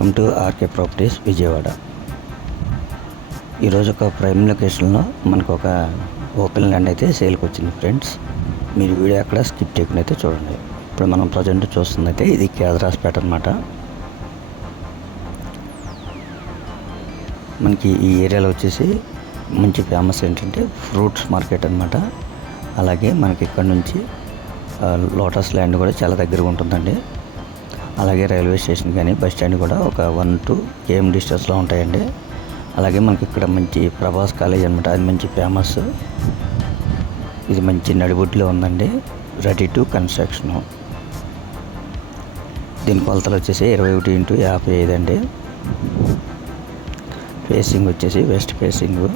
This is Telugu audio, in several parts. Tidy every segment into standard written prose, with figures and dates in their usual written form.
Welcome to RK properties Vijayawada. ఈరోజు ఒక ప్రైమ్ లొకేషన్లో మనకు ఒక ఓపెన్ ల్యాండ్ అయితే సేల్కి వచ్చింది ఫ్రెండ్స్. మీరు వీడియో అక్కడ స్కిప్ చేయకుండా అయితే చూడండి. ఇప్పుడు మనం ప్రజెంట్ చూస్తుందైతే ఇది కేదరాస్పేట అనమాట. మనకి ఈ ఏరియాలో వచ్చేసి మంచి ఫేమస్ ఏంటంటే ఫ్రూట్స్ మార్కెట్ అనమాట. అలాగే మనకి ఇక్కడ నుంచి లోటస్ ల్యాండ్ కూడా చాలా దగ్గరగా ఉంటుందండి. అలాగే రైల్వే స్టేషన్ కానీ బస్ స్టాండ్ కూడా ఒక 1-2 km డిస్టెన్స్లో ఉంటాయండి. అలాగే మనకి ఇక్కడ మంచి ప్రభాస్ కాలేజ్ అనమాట, అది మంచి ఫేమస్. ఇది మంచి నడిబొడ్డులో ఉందండి, రెడీ టు కన్స్ట్రక్షన్. దీని కొలతలు వచ్చేసి 21x55 అండి. ఫేసింగ్ వచ్చేసి వెస్ట్ ఫేసింగ్.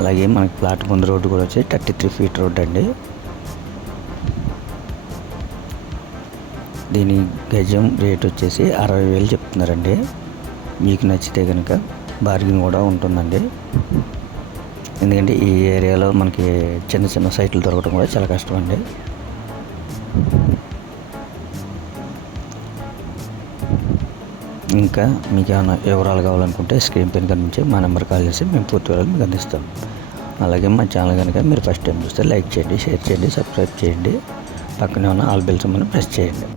అలాగే మనకి ప్లాట్ ముందు రోడ్డు కూడా వచ్చి 33 feet రోడ్ అండి. దీని గజం రేట్ వచ్చేసి 60,000 చెప్తున్నారండి. మీకు నచ్చితే కనుక బార్గెన్ కూడా ఉంటుందండి. ఎందుకంటే ఈ ఏరియాలో మనకి చిన్న చిన్న సైట్లు దొరకడం కూడా చాలా కష్టం అండి. ఇంకా మీకు ఏమైనా వివరాలు కావాలనుకుంటే స్క్రీన్ పైన కనిపించే మా నెంబర్ కాల్ చేసి మేము పూర్తి వివరాలు మీకు అందిస్తాం. అలాగే మా ఛానల్ కనుక మీరు ఫస్ట్ టైం చూస్తే లైక్ చేయండి, షేర్ చేయండి, సబ్స్క్రైబ్ చేయండి. పక్కనే ఉన్న ఆల్ బెల్ సింబల్ని ప్రెస్ చేయండి.